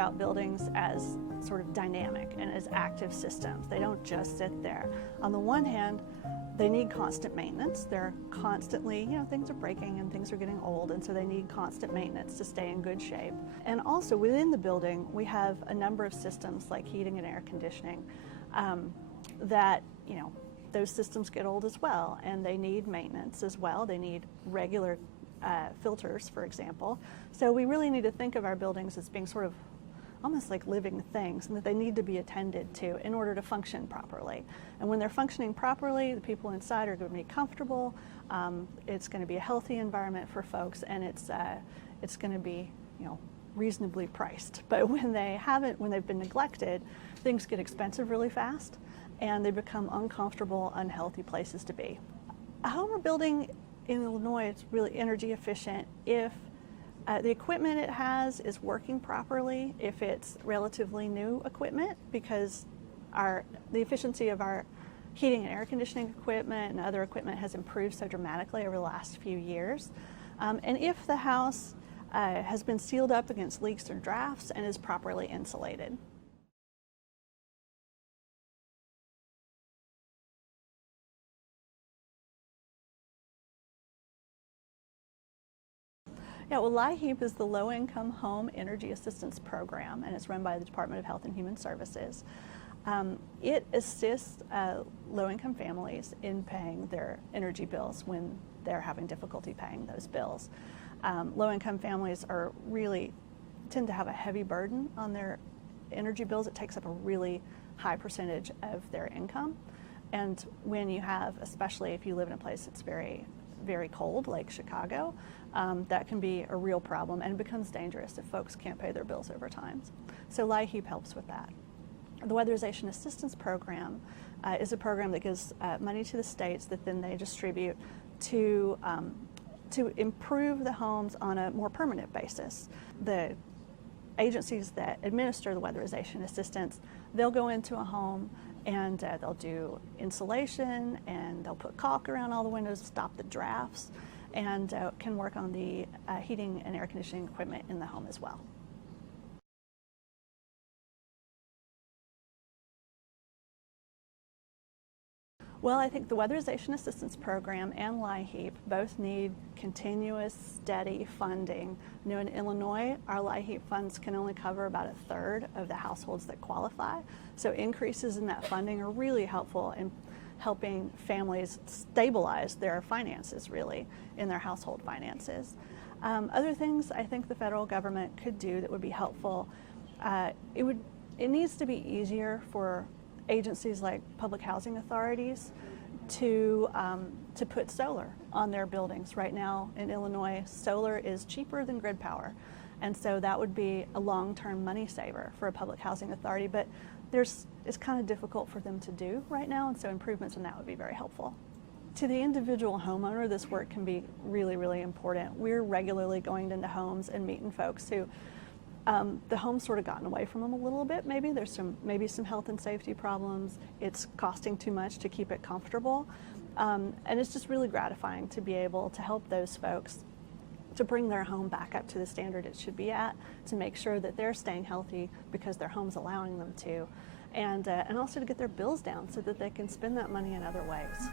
about buildings as sort of dynamic and as active systems. They don't just sit there. On the one hand, they need constant maintenance. They're constantly, things are breaking and things are getting old, and so they need constant maintenance to stay in good shape. And also within the building, we have a number of systems like heating and air conditioning that, those systems get old as well, and they need maintenance as well. They need regular filters, for example. So we really need to think of our buildings as being sort of almost like living things, and that they need to be attended to in order to function properly. And when they're functioning properly, the people inside are going to be comfortable. It's going to be a healthy environment for folks, and it's going to be, reasonably priced. But when they've been neglected, things get expensive really fast, and they become uncomfortable, unhealthy places to be. A home or building in Illinois is really energy efficient if the equipment it has is working properly, if it's relatively new equipment, because the efficiency of our heating and air conditioning equipment and other equipment has improved so dramatically over the last few years. And if the house has been sealed up against leaks or drafts and is properly insulated. Yeah, well, LIHEAP is the Low-Income Home Energy Assistance Program, and it's run by the Department of Health and Human Services. It assists low-income families in paying their energy bills when they're having difficulty paying those bills. Low-income families tend to have a heavy burden on their energy bills. It takes up a really high percentage of their income. And when you have, especially if you live in a place that's very, very cold, like Chicago, that can be a real problem, and it becomes dangerous if folks can't pay their bills over time. So LIHEAP helps with that. The Weatherization Assistance Program is a program that gives money to the states that then they distribute to improve the homes on a more permanent basis. The agencies that administer the weatherization assistance, they'll go into a home and they'll do insulation, and they'll put caulk around all the windows to stop the drafts, and can work on the heating and air conditioning equipment in the home as well. Well, I think the Weatherization Assistance Program and LIHEAP both need continuous, steady funding. In Illinois, our LIHEAP funds can only cover about a third of the households that qualify. So increases in that funding are really helpful in helping families stabilize their finances, really, in their household finances. Other things I think the federal government could do that would be helpful, it needs to be easier for agencies like public housing authorities to put solar on their buildings. Right now in Illinois, solar is cheaper than grid power, and so that would be a long-term money saver for a public housing authority, but it's kind of difficult for them to do right now, and so improvements in that would be very helpful. To the individual homeowner, this work can be really, really important. We're regularly going into homes and meeting folks who the home's sort of gotten away from them a little bit. Maybe there's maybe some health and safety problems. It's costing too much to keep it comfortable. And it's just really gratifying to be able to help those folks to bring their home back up to the standard it should be at, to make sure that they're staying healthy because their home's allowing them to, and also to get their bills down so that they can spend that money in other ways.